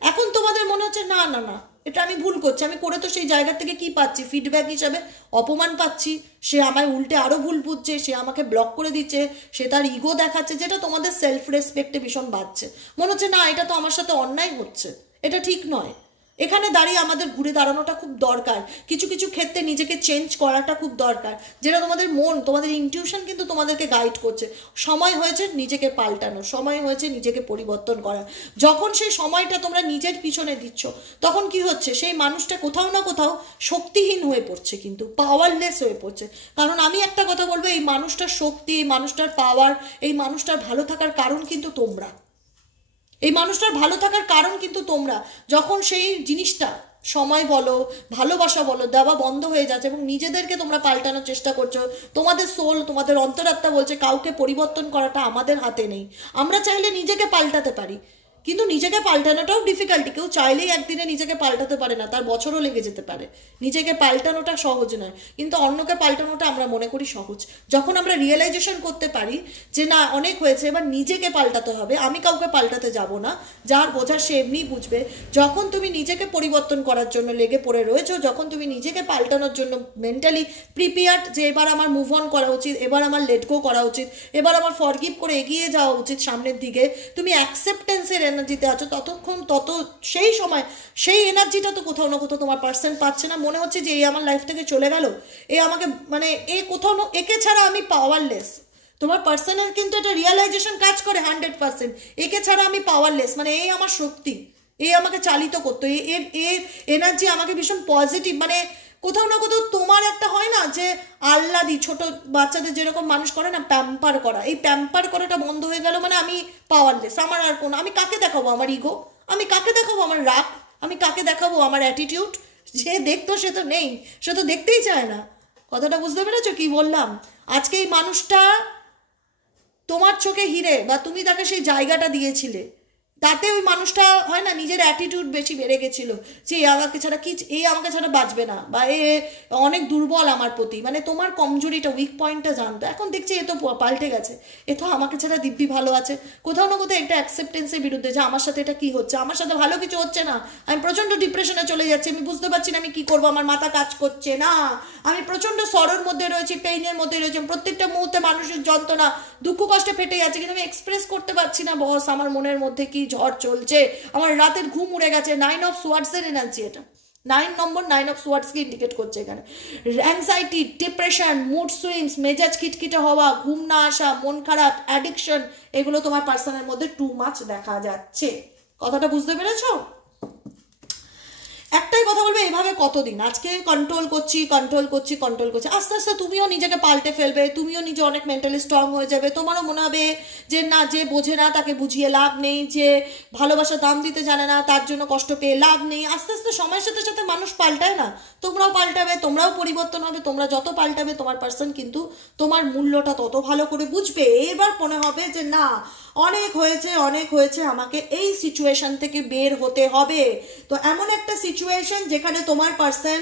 এখন তোমাদের মনে হচ্ছে না না না এটা আমি ভুল করছি, আমি করে তো সেই জায়গা থেকে কি পাচ্ছি, ফিডব্যাক হিসাবে অপমান পাচ্ছি, সে আমায় উল্টে আরও ভুল বুঝছে, সে আমাকে ব্লক করে দিচ্ছে, সে তার ইগো দেখাচ্ছে, যেটা তোমাদের সেলফ রেসপেক্টে ভীষণ বাড়ছে। মনে হচ্ছে না এটা তো আমার সাথে অন্যায় হচ্ছে, এটা ঠিক নয়। এখানে দাঁড়িয়ে আমাদের ঘুরে দাঁড়ানোটা খুব দরকার, কিছু কিছু ক্ষেত্রে নিজেকে চেঞ্জ করাটা খুব দরকার, যেটা তোমাদের মন, তোমাদের ইনটিউশন কিন্তু তোমাদেরকে গাইড করছে। সময় হয়েছে নিজেকে পাল্টানো, সময় হয়েছে নিজেকে পরিবর্তন করা। যখন সেই সময়টা তোমরা নিজের পিছনে দিচ্ছ, তখন কি হচ্ছে, সেই মানুষটা কোথাও না কোথাও শক্তিহীন হয়ে পড়ছে, কিন্তু পাওয়ারলেস হয়ে পড়ছে। কারণ আমি একটা কথা বলবো, এই মানুষটার শক্তি, এই মানুষটার পাওয়ার, এই মানুষটার ভালো থাকার কারণ কিন্তু তোমরা, এই মানুষটার ভালো থাকার কারণ কিন্তু তোমরা। যখন সেই জিনিসটা সময় বলো, ভালোবাসা বলো দেওয়া বন্ধ হয়ে যাচ্ছে এবং নিজেদেরকে তোমরা পাল্টানোর চেষ্টা করছো, তোমাদের সোল, তোমাদের অন্তরাত্মা বলছে কাউকে পরিবর্তন করাটা আমাদের হাতে নেই। আমরা চাইলে নিজেকে পাল্টাতে পারি, কিন্তু নিজেকে পাল্টানোটাও ডিফিকাল্টি, কেউ চাইলেই একদিনে নিজেকে পাল্টাতে পারে না, তার বছরও লেগে যেতে পারে। নিজেকে পাল্টানোটা সহজ নয়, কিন্তু অন্যকে পাল্টানোটা আমরা মনে করি সহজ। যখন আমরা রিয়েলাইজেশন করতে পারি যে না অনেক হয়েছে, এবার নিজেকে পাল্টাতে হবে, আমি কাউকে পাল্টাতে যাব না, যার বোঝার সে এমনিই বুঝবে। যখন তুমি নিজেকে পরিবর্তন করার জন্য লেগে পড়ে রয়েছো, যখন তুমি নিজেকে পাল্টানোর জন্য মেন্টালি প্রিপেয়ার্ড যে এবার আমার মুভ অন করা উচিত, এবার আমার লেট গো করা উচিত, এবার আমার ফরগিভ করে এগিয়ে যাওয়া উচিত সামনের দিকে, তুমি অ্যাকসেপ্টেন্সের এনার্জিতে আছো, ততক্ষণ সেই সময় সেই এনার্জিটা তো কোথাও না কোথাও তোমার পার্সন পাচ্ছে না। মনে হচ্ছে যে এই আমার লাইফ থেকে চলে গেল, এ আমাকে মানে এ কোথাও না, একে ছাড়া আমি পাওয়ারলেস। তোমার পার্সনের কিন্তু এটা রিয়েলাইজেশন কাজ করে 100%, একে ছাড়া আমি পাওয়ারলেস, মানে এই আমার শক্তি, এ আমাকে চালিত করতো, এর এর এনার্জি আমাকে ভীষণ পজিটিভ, মানে কোথাও না কোথাও তোমার একটা হয় না যে আহ্লাদি, ছোট বাচ্চাদের যেরকম মানুষ করে না প্যাম্পার করা, এই প্যাম্পার করাটা বন্ধ হয়ে গেল, মানে আমি পাওয়ারলেস। আমার আর কোনো, আমি কাকে দেখাবো আমার ইগো, আমি কাকে দেখাবো আমার রাগ, আমি কাকে দেখাবো আমার অ্যাটিটিউড, যে দেখতো সে তো নেই, সে তো দেখতেই চায় না। কথাটা বুঝতে পেরেছো কি বললাম? আজকে এই মানুষটা তোমার চোখে হিরে, বা তুমি তাকে সেই জায়গাটা দিয়েছিলে, তাতে ওই মানুষটা হয় না নিজের অ্যাটিটিউড বেশি বেড়ে গেছিল যে আমাকে ছাড়া আমাকে ছাড়া বাঁচবে না, বা অনেক দুর্বল আমার প্রতি, মানে তোমার কমজোরিটা উইক পয়েন্টটা জানতো। এখন দেখছি এ তো পাল্টে গেছে, এ তো আমাকে ছাড়া দিব্যি ভালো আছে। কোথাও না কোথাও একটা অ্যাকসেপ্টেন্সের বিরুদ্ধে যে আমার সাথে এটা কি হচ্ছে, আমার সাথে ভালো কিছু হচ্ছে না, আমি প্রচণ্ড ডিপ্রেশনে চলে যাচ্ছি, আমি বুঝতে পারছি না আমি কি করবো, আমার মাথা কাজ করছে না, আমি প্রচণ্ড সরোর মধ্যে রয়েছি, পেইনের মধ্যে রয়েছি, প্রত্যেকটা মুহূর্তে মানুষের যন্ত্রণা দুঃখ কষ্টে ফেটে যাচ্ছে, কিন্তু আমি এক্সপ্রেস করতে পারছি না বস আমার মনের মধ্যে কি ঝড় চলছে, আমার রাতের ঘুম উড়ে গেছে। 9 অফ সোয়ার্ডসের এনার্জি এটা, 9 অফ সোয়ার্ডসকে ইন্ডিকেট করছে এখানে। অ্যাংজাইটি, ডিপ্রেশন, মুড সুইংস, মেজাজ খিটখিটে হওয়া, ঘুম না আসা, মন খারাপ, অ্যাডিকশন, এগুলো তোমার পার্সনের মধ্যে টু মাচ দেখা যাচ্ছে। কথাটা বুঝতে পেরেছো? একটাই কথা বলবে, এভাবে কতদিন? আজকে কন্ট্রোল করছি, আস্তে আস্তে তুমিও নিজেকে পাল্টে ফেলবে, তুমিও নিজে অনেক মেন্টালি স্ট্রং হয়ে যাবে, তোমারও মনে হবে যে না, যে বোঝে না তাকে বুঝিয়ে লাভ নেই, যে ভালোবাসা দাম দিতে জানে না তার জন্য কষ্ট পেয়ে লাভ নেই। আস্তে আস্তে সময়ের সাথে সাথে মানুষ পাল্টায় না, তোমরাও পাল্টাবে, তোমরাও পরিবর্তন হবে, তোমরা যত পাল্টাবে তোমার পার্সন কিন্তু তোমার মূল্যটা তত ভালো করে বুঝবে। এবার মনে হবে যে না, অনেক হয়েছে, আমাকে এই সিচুয়েশন থেকে বের হতে হবে। তো এমন একটা সিচুয়েশন যেখানে তোমার পার্সন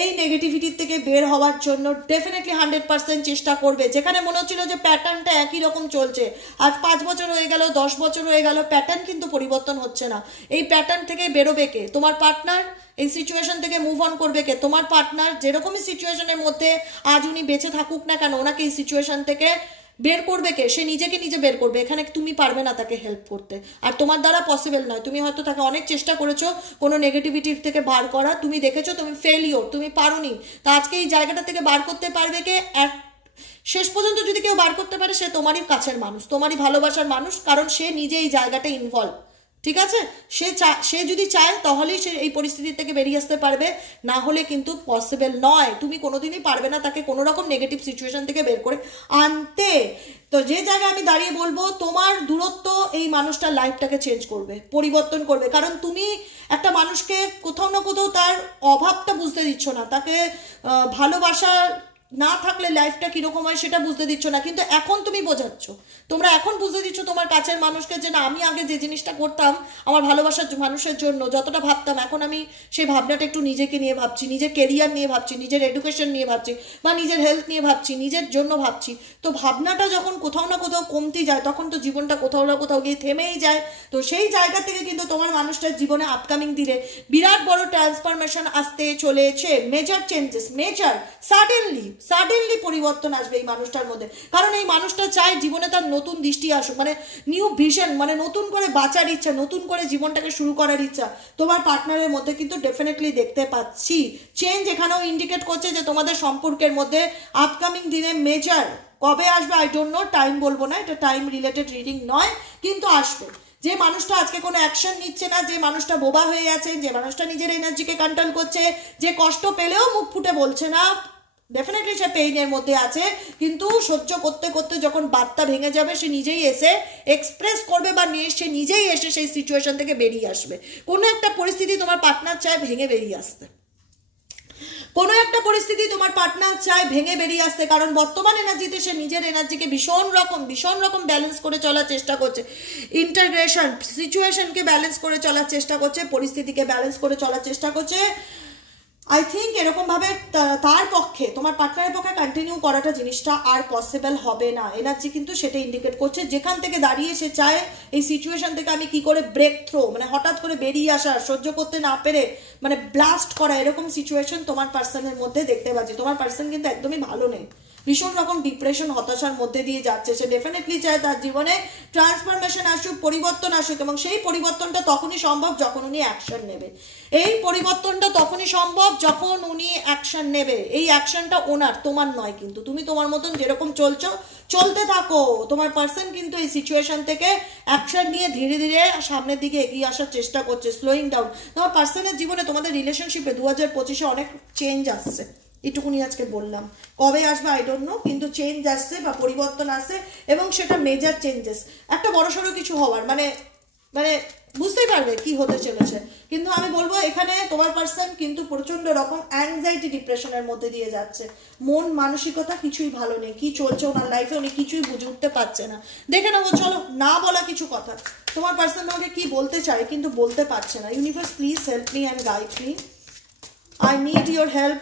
এই নেগেটিভিটির থেকে বের হওয়ার জন্য ডেফিনেটলি 100% চেষ্টা করবে। যেখানে মনে হচ্ছিল যে প্যাটার্নটা একই রকম চলছে, আজ 5 বছর হয়ে গেল, 10 বছর হয়ে গেল, প্যাটার্ন কিন্তু পরিবর্তন হচ্ছে না। এই প্যাটার্ন থেকে বেরোবে কে? তোমার পার্টনার। এই সিচুয়েশন থেকে মুভ অন করবে কে? তোমার পার্টনার। যেরকমই সিচুয়েশনের মধ্যে আজ উনি বেঁচে থাকুক না কেন, ওনাকে এই সিচুয়েশন থেকে বের করবে কে? সে নিজেকে নিজে বের করবে। এখানে তুমি পারবে না তাকে হেল্প করতে, আর তোমার দ্বারা পসিবল নয়। তুমি হয়তো তাকে অনেক চেষ্টা করেছো কোনো নেগেটিভিটি থেকে বার করা, তুমি দেখেছো তুমি ফেলিওর, তুমি পারোনি। তা আজকে এই জায়গাটা থেকে বার করতে পারবে কে? শেষ পর্যন্ত যদি কেউ বার করতে পারে, সে তোমারই কাছের মানুষ, তোমারই ভালোবাসার মানুষ, কারণ সে নিজে এই জায়গাটা ইনভলভ। ঠিক আছে? সে যদি চায় তাহলেই সে এই পরিস্থিতি থেকে বেরিয়ে আসতে পারবে, না হলে কিন্তু পসিবল নয়। তুমি কোনোদিনই পারবে না তাকে কোনো রকম নেগেটিভ সিচুয়েশন থেকে বের করে আনতে। তো যে জায়গায় আমি দাঁড়িয়ে বলবো, তোমার দূরত্ব এই মানুষটার লাইফটাকে চেঞ্জ করবে, পরিবর্তন করবে, কারণ তুমি একটা মানুষকে কোথাও না কোথাও তার অভাবটা বুঝতে দিচ্ছ না, তাকে ভালোবাসা না থাকলে লাইফটা কিরকম হয় সেটা বুঝতে দিচ্ছ না, কিন্তু এখন তুমি বোঝাচ্ছ, তোমরা এখন বুঝতে দিচ্ছ তোমার কাছের মানুষকে যে না, আমি আগে যে জিনিসটা করতাম আমার ভালোবাসার মানুষের জন্য, যতটা ভাবতাম, এখন আমি সেই ভাবনাটা একটু নিজেকে নিয়ে ভাবছি, নিজের কেরিয়ার নিয়ে ভাবছি, নিজের এডুকেশন নিয়ে ভাবছি, বা নিজের হেলথ নিয়ে ভাবছি, নিজের জন্য ভাবছি। তো ভাবনাটা যখন কোথাও না কোথাও কমতে যায়, তখন তো জীবনটা কোথাও না কোথাও গিয়ে থেমেই যায়। তো সেই জায়গা থেকে কিন্তু তোমার মানুষটার জীবনে আপকামিং দিনে বিরাট বড় ট্রান্সফরমেশন আসতে চলেছে। মেজর চেঞ্জেস, সাডেনলি পরিবর্তন আসবে এই মানুষটার মধ্যে, কারণ এই মানুষটা চায় জীবনে তার নতুন দৃষ্টি আসুক, মানে নিউ ভিশন, মানে নতুন করে বাঁচার ইচ্ছা, নতুন করে জীবনটাকে শুরু করার ইচ্ছা তোমার পার্টনারের মধ্যে কিন্তু ডেফিনেটলি দেখতে পাচ্ছি। চেঞ্জ এখানেও ইন্ডিকেট করছে যে তোমাদের সম্পর্কের মধ্যে আপকামিং দিনে মেজর, কবে আসবে আই ডোন্ট নো, টাইম বলবো না, এটা টাইম রিলেটেড রিডিং নয়, কিন্তু আসবে। যে মানুষটা আজকে কোনো অ্যাকশন নিচ্ছে না, যে মানুষটা বোবা হয়ে আছে, যে মানুষটা নিজের এনার্জিকে কন্ট্রোল করছে, যে কষ্ট পেলেও মুখ ফুটে বলছে না, ডেফিনেটলি সে পেইনের মধ্যে আছে, কিন্তু সহ্য করতে করতে যখন বার্তা ভেঙে যাবে, সে নিজেই এসে এক্সপ্রেস করবে, বা সে নিজেই এসে সেই সিচুয়েশন থেকে বেরিয়ে আসবে। কোনো একটা পরিস্থিতি তোমার পার্টনার চায় ভেঙে বেরিয়ে আসতে, কোনো একটা পরিস্থিতি তোমার পার্টনার চায় ভেঙে বেরিয়ে আসতে, কারণ বর্তমান এনার্জিতে সে নিজের এনার্জিকে ভীষণ রকম ব্যালেন্স করে চলার চেষ্টা করছে, ইন্টাগ্রেশন সিচুয়েশনকে ব্যালেন্স করে চলার চেষ্টা করছে, পরিস্থিতিকে ব্যালেন্স করে চলার চেষ্টা করছে। আই থিঙ্ক এরকমভাবে তার পক্ষে, তোমার পার্টনারের পক্ষে কন্টিনিউ করাটা জিনিসটা আর পসিবল হবে না। এনার্জি কিন্তু সেটা ইন্ডিকেট করছে, যেখান থেকে দাঁড়িয়ে সে চায় এই সিচুয়েশন থেকে আমি কি করে ব্রেক থ্রো, মানে হঠাৎ করে বেরিয়ে আসা, সহ্য করতে না পেরে মানে ব্লাস্ট করা, এরকম সিচুয়েশন তোমার পার্সনের মধ্যে দেখতে পাচ্ছি। তোমার পার্সন কিন্তু একদমই ভালো নেই, ভীষণ রকম ডিপ্রেশন, হতাশার মধ্যে দিয়ে যাচ্ছে। সে ডেফিনেটলি চায় তার জীবনে ট্রান্সফরমেশন আসুক, পরিবর্তন আসুক, এবং সেই পরিবর্তনটা তখনই সম্ভব যখন উনি অ্যাকশন নেবে। এই পরিবর্তনটা তখনই সম্ভব যখন উনি অ্যাকশন নেবে। এই অ্যাকশনটা ওনার, তোমার নয়। কিন্তু তুমি তোমার মতন যেরকম চলছো চলতে থাকো, তোমার পার্সন কিন্তু এই সিচুয়েশন থেকে অ্যাকশন নিয়ে ধীরে ধীরে সামনের দিকে এগিয়ে আসার চেষ্টা করছে, স্লোয়িং ডাউন। তোমার পার্সনের জীবনে, তোমাদের রিলেশনশিপে 2025-এ অনেক চেঞ্জ আসছে, এটুকুনি আজকে বললাম। কবে আসবে আই ডোন্ট নো, কিন্তু চেঞ্জ আসছে বা পরিবর্তন আসছে, এবং সেটা মেজর চেঞ্জেস, একটা বড়সড় কিছু হওয়ার, মানে মানে বুঝতেই পারবে কি হতে চলেছে। কিন্তু আমি বলবো এখানে তোমার পার্সন কিন্তু প্রচন্ড রকম অ্যাংজাইটি ডিপ্রেশনের মধ্যে দিয়ে যাচ্ছে, মন মানসিকতা কিছুই ভালো নেই, কি চলছে ওনার লাইফে উনি কিছুই বুঝে উঠতে পারছে না। দেখে নেবো চলো, না বলা কিছু কথা, তোমার পার্সন তোমাকে কি বলতে চায় কিন্তু বলতে পারছে না। Universe please help me and guide me, I need your help.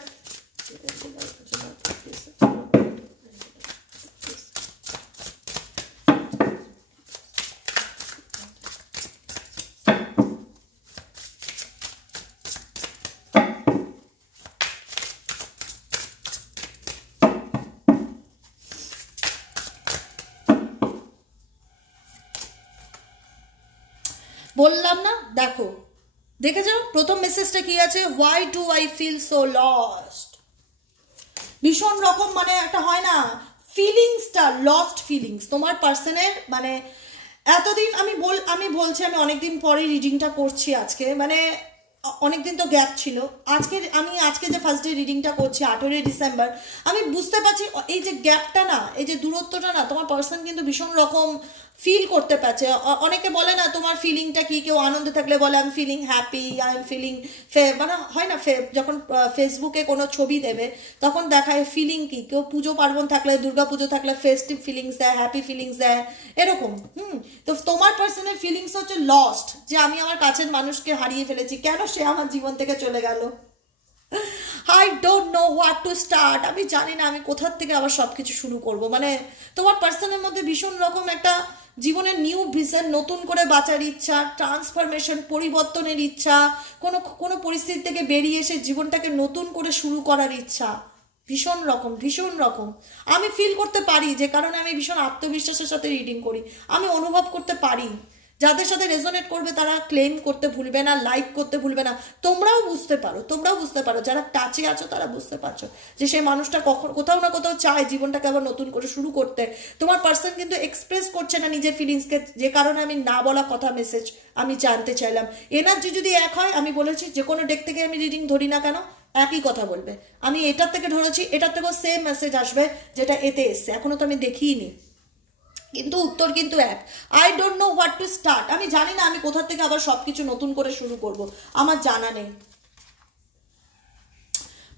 বললাম না, দেখো দেখে যাও প্রথম মেসেজটা কি আছে, why do I feel so lost. ভীষণ রকম মানে একটা হয় না ফিলিংসটা, লস্ট ফিলিংস তোমার পার্সনের। মানে এতদিন আমি বলছি আমি অনেকদিন পরে রিডিংটা করছি আজকে, মানে অনেকদিন তো গ্যাপ ছিল। আজকে যে ফার্স্ট ডে রিডিংটা করছি 18 ডিসেম্বর, আমি বুঝতে পারছি এই যে গ্যাপটা না, এই যে দূরত্বটা না, তোমার পার্সন কিন্তু ভীষণ রকম ফিল করতে পারছে। অনেকে বলে না তোমার ফিলিংটা কি, কেউ আনন্দে থাকলে বলে I am feeling happy, I am feeling মানে হয় না যখন ফেসবুকে কোনো ছবি দেবে তখন দেখায় ফিলিং কি, কেউ পুজো পার্বণ থাকলে, দুর্গা পুজো থাকলে ফেস্টিভ ফিলিংস দেয়, হ্যাপি ফিলিংস দেয়, এরকম। তো তোমার পার্সনের ফিলিংস হচ্ছে লস্ট, যে আমি আমার কাছের মানুষকে হারিয়ে ফেলেছি, কেন সে আমার জীবন থেকে চলে গেল, I don't know what to start. আমি জানি না আমি কোথার থেকে আবার সব কিছু শুরু করব। মানে তোমার পার্সনের মধ্যে ভীষণ রকম একটা জীবনের নিউ ভিশন, নতুন করে বাঁচার ইচ্ছা, ট্রান্সফরমেশন, পরিবর্তনের ইচ্ছা, কোনো পরিস্থিতি থেকে বেরিয়ে এসে জীবনটাকে নতুন করে শুরু করার ইচ্ছা, ভীষণ রকম আমি ফিল করতে পারি। যে কারণে আমি ভীষণ আত্মবিশ্বাসের সাথে রিডিং করি, আমি অনুভব করতে পারি। যাদের সাথে রেজোনেট করবে তারা ক্লেম করতে ভুলবে না, লাইক করতে ভুলবে না। তোমরাও বুঝতে পারো, যারা টাচে আছো তারা বুঝতে পারছো যে সেই মানুষটা কোথাও না কোথাও চায় জীবনটাকে আবার নতুন করে শুরু করতে। তোমার পার্সন কিন্তু এক্সপ্রেস করছে না নিজের ফিলিংসকে, যে কারণে আমি না বলা কথা মেসেজ আমি জানতে চাইলাম। এনার্জি যদি এক হয়, আমি বলেছি যে কোনো ডেক থেকে আমি রিডিং ধরি না কেন একই কথা বলবে। আমি এটার থেকে ধরেছি, এটার থেকেও সেম মেসেজ আসবে যেটা এতে এসছে, এখনো তো আমি দেখিনি, কিন্তু উত্তর কিন্তু এক। I don't know what to start, আমি জানি না আমি কোথা থেকে আবার সবকিছু নতুন করে শুরু করব, আমার জানা নেই।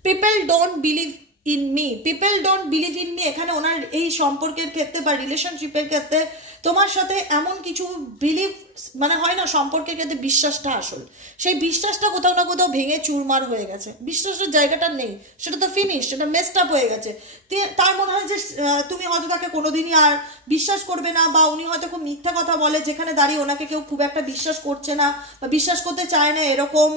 People don't believe in me, এখানে ওনার এই সম্পর্কের ক্ষেত্রে বা রিলেশনশিপের ক্ষেত্রে তোমার সাথে এমন কিছু বিলিভ, মানে হয় না সম্পর্কের ক্ষেত্রে বিশ্বাসটা আসল, সেই বিশ্বাসটা কোথাও না কোথাও ভেঙে চুরমার হয়ে গেছে, বিশ্বাসের জায়গাটা নেই, সেটা তো ফিনিশ, সেটা মেসড আপ হয়ে গেছে। তার মনে হয় যে তুমি হয়তো তাকে কোনোদিনই আর বিশ্বাস করবে না, বা উনি হয়তো খুব মিথ্যা কথা বলে, যেখানে দাঁড়িয়ে ওনাকে কেউ খুব একটা বিশ্বাস করছে না বা বিশ্বাস করতে চায় না, এরকম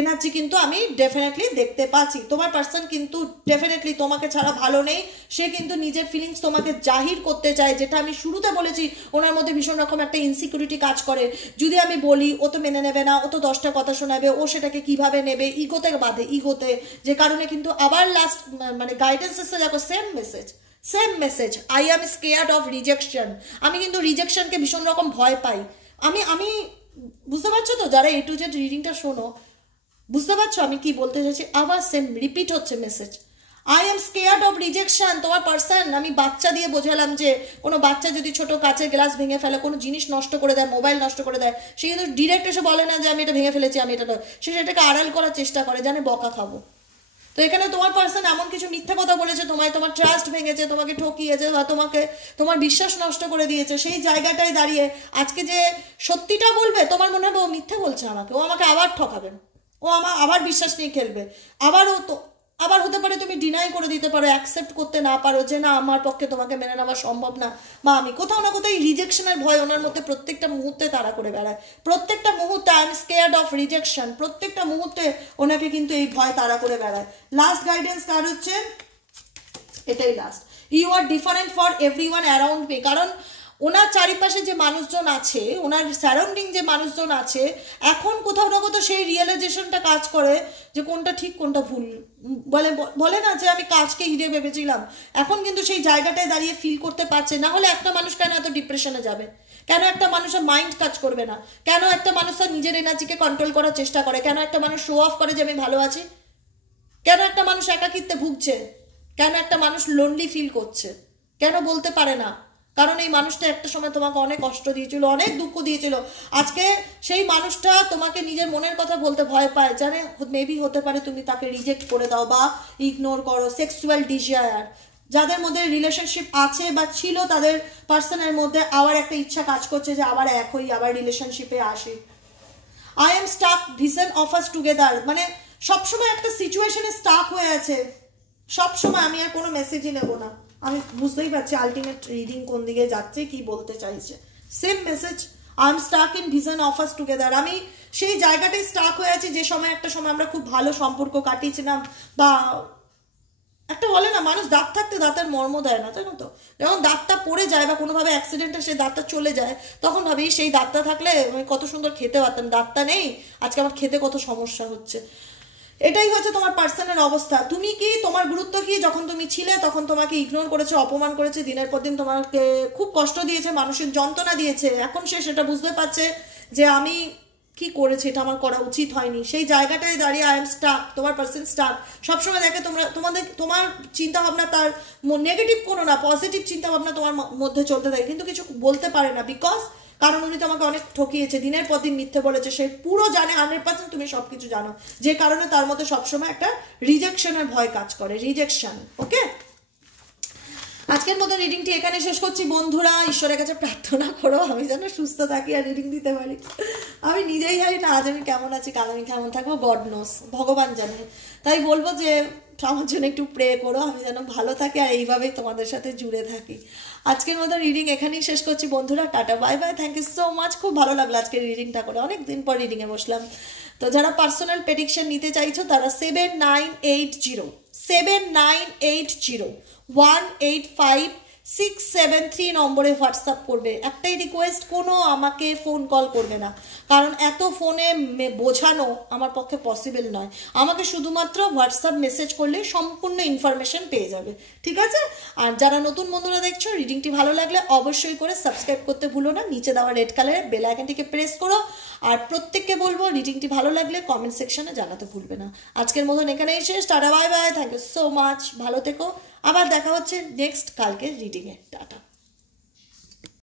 এনার্জি কিন্তু আমি ডেফিনেটলি দেখতে পাচ্ছি। তোমার পার্সন কিন্তু ডেফিনেটলি তোমাকে ছাড়া ভালো নেই, সে কিন্তু নিজের ফিলিংস তোমাকে জাহির করতে চায়, যেটা আমি শুরুতে বলেছি ওনার মধ্যে ভীষণ রকম একটা ইনসিকিউরিটি কাজ করে। যদি আমি বলি ও তো মেনে নেবে না, ও তো 10টা কথা শোনাবে, ও সেটাকে কিভাবে নেবে, ইগোতে বাঁধে, যে কারণে কিন্তু আবার লাস্ট মানে গাইডেন্স এসে দেখো same message, I am scared of rejection. আমি কিন্তু রিজেকশনকে ভীষণ রকম ভয় পাই। আমি বুঝতে পারছো তো, যারা A to Z রিডিংটা শোনো বুঝতে পারছো আমি কি বলতে চাইছি, আবার সেম রিপিট হচ্ছে message, I am scared of rejection. তোমার পার্সন, আমি বাচ্চা দিয়ে বোঝালাম যে কোনো বাচ্চা যদি ছোট কাচের গ্লাস ভেঙে ফেলে, কোনো জিনিস নষ্ট করে দেয়, মোবাইল নষ্ট করে দেয়, সে কিন্তু ডিরেক্ট এসে বলে না যে আমি এটা ভেঙে ফেলেছি, আমি এটা, সে সেটাকে আড়াল করার চেষ্টা করে, জানে বকা খাবো। তো এখানে তোমার পার্সন এমন কিছু মিথ্যা কথা বলেছে তোমার ট্রাস্ট ভেঙেছে, তোমাকে ঠকিয়েছে, বা তোমার বিশ্বাস নষ্ট করে দিয়েছে, সেই জায়গাটায় দাঁড়িয়ে আজকে যে সত্যিটা বলবে তোমার মনে হবে ও মিথ্যা বলছে আমাকে, ও আমাকে আবার ঠকাবে, ও আমার আবার বিশ্বাস নিয়ে খেলবে, আবার হতে পারে তুমি ডিনাই করে দিতে পারো, অ্যাকসেপ্ট করতে না পারো যে না আমার পক্ষে তোমাকে মেনে নেওয়া সম্ভব না, বা আমি কোথাও না কোথাও রিজেকশনের ভয় ওনার মধ্যে প্রত্যেকটা মুহূর্তে তাড়া করে বেড়ায়, প্রত্যেকটা মুহূর্তে I am scared of rejection, প্রত্যেকটা মুহূর্তে ওনাকে কিন্তু এই ভয় তাড়া করে বেড়ায়। লাস্ট গাইডেন্স কার হচ্ছে, এটাই last, you are different for everyone around me. কারণ ওনার চারিপাশে যে মানুষজন আছে, ওনার সারাউন্ডিং যে মানুষজন আছে, এখন কোথাও না কোথাও সেই রিয়েলাইজেশনটা কাজ করে যে কোনটা ঠিক কোনটা ভুল। বলে না যে আমি কাজকে হিরে ভেবেছিলাম, এখন কিন্তু সেই জায়গাটায় দাঁড়িয়ে ফিল করতে পারছে। না হলে একটা মানুষ কেন এত ডিপ্রেশনে যাবে, কেন একটা মানুষের মাইন্ড কাজ করবে না, কেন একটা মানুষ তার নিজের এনার্জিকে কন্ট্রোল করার চেষ্টা করে, কেন একটা মানুষ শো অফ করে যে আমি ভালো আছি, কেন একটা মানুষ একাকিত্বে ভুগছে, কেন একটা মানুষ লোনলি ফিল করছে, কেন বলতে পারে না, কারণ এই মানুষটা একটা সময় তোমাকে অনেক কষ্ট দিয়েছিল, অনেক দুঃখ দিয়েছিল। আজকে সেই মানুষটা তোমাকে নিজের মনের কথা বলতে ভয় পায়, জানে মেবি হতে পারে তুমি তাকে রিজেক্ট করে দাও বা ইগনোর করো। সেক্সুয়াল ডিজায়ার, যাদের মধ্যে রিলেশনশিপ আছে বা ছিল, তাদের পার্সনের মধ্যে আবার একটা ইচ্ছা কাজ করছে যে আবার এক হই, আবার রিলেশনশিপে আসি। I am stuck, vision of us together, মানে সবসময় একটা সিচুয়েশনে স্টাক হয়ে আছে সবসময়। আমি আর কোনো মেসেজই নেবো না, আমি বুঝতেই পারছি আলটিমেট রিডিং কোন দিকে যাচ্ছে, কি বলতে চাইছে। Same message, I am stuck in vision of us together. আমি সেই জায়গাটাই স্টাক হয়ে আছি যে সময় একটা সময় আমরা খুব ভালো সম্পর্ক কাটিয়েছিলাম, বা একটা বলে না মানুষ দাঁত থাকতে দাঁতের মর্ম দেয় না, জানো তো। যখন দাঁতটা পড়ে যায় বা কোনোভাবে অ্যাক্সিডেন্টে সেই দাঁতটা চলে যায়, তখন ভাবি সেই দাঁতটা থাকলে আমি কত সুন্দর খেতে পারতাম, দাঁতটা নেই, আজকে আমার খেতে কত সমস্যা হচ্ছে। এটাই হচ্ছে তোমার পার্সনের অবস্থা। তুমি কি, তোমার গুরুত্ব কি? যখন তুমি ছিলে তখন তোমাকে ইগনোর করেছে, অপমান করেছে, দিনের পর দিন তোমাকে খুব কষ্ট দিয়েছে, মানুষের যন্ত্রণা দিয়েছে। এখন সে সেটা বুঝতে পারছে যে আমি কি করেছি, এটা আমার করা উচিত হয়নি। সেই জায়গাটায় দাঁড়িয়ে আই এম স্টাক, তোমার পার্সন স্টাক। সবসময় দেখে তোমার চিন্তা ভাবনা তার নেগেটিভ কোনো না, পজিটিভ চিন্তা ভাবনা তোমার মধ্যে চলতে থাকে, কিন্তু কিছু বলতে পারে না। বিকজ কারণ উনি তোমাকে অনেক ঠকিয়েছে, দিনের পর দিন মিথ্যে বলেছে, সে পুরো জানে 100%, তুমি সব কিছু জানো, যে কারণে তার মধ্যে সবসময় একটা রিজেকশনের ভয় কাজ করে, রিজেকশন। ওকে, আজকের মতো রিডিংটি এখানে শেষ করছি বন্ধুরা। ঈশ্বরের কাছে প্রার্থনা করো আমি যেন সুস্থ থাকি আর রিডিং দিতে পারি। আমি নিজেই জানি না আজ আমি কেমন আছি, কাল আমি কেমন থাকবো, গড নোস, ভগবান জানে। তাই বলবো যে আমার জন্য একটু প্রে করো, আমি যেন ভালো থাকি আর এইভাবেই তোমাদের সাথে জুড়ে থাকি। আজকের মতো রিডিং এখানেই শেষ করছি বন্ধুরা, tata bye bye, thank you so much. খুব ভালো লাগলো আজকের রিডিংটা করে, অনেক দিন পর রিডিংয়ে বসলাম। তো যারা পার্সোনাল প্রেডিকশন নিতে চাইছো তারা 7980 185 673 নম্বরে হোয়াটসঅ্যাপ করবে। একটাই রিকোয়েস্ট, কোনো আমাকে ফোন কল করবে না, কারণ এত ফোনে বোঝানো আমার পক্ষে পসিবল নয়। আমাকে শুধুমাত্র হোয়াটসঅ্যাপ মেসেজ করলে সম্পূর্ণ ইনফরমেশন পেয়ে যাবে, ঠিক আছে? আর যারা নতুন বন্ধুরা দেখছো, রিডিংটি ভালো লাগলে অবশ্যই করে সাবস্ক্রাইব করতে ভুলো না, নিচে দেওয়া রেড কালারের বেল আইকনটিকে প্রেস করো। আর প্রত্যেককে বলবো রিডিংটি ভালো লাগলে কমেন্ট সেকশনে জানাতে ভুলবে না। আজকের মতন এখানেই শেষ, tata bye bye, thank you so much, ভালো থেকো। আবার দেখা হচ্ছে নেক্সট কালকের রিডিংয়ে, টাটা।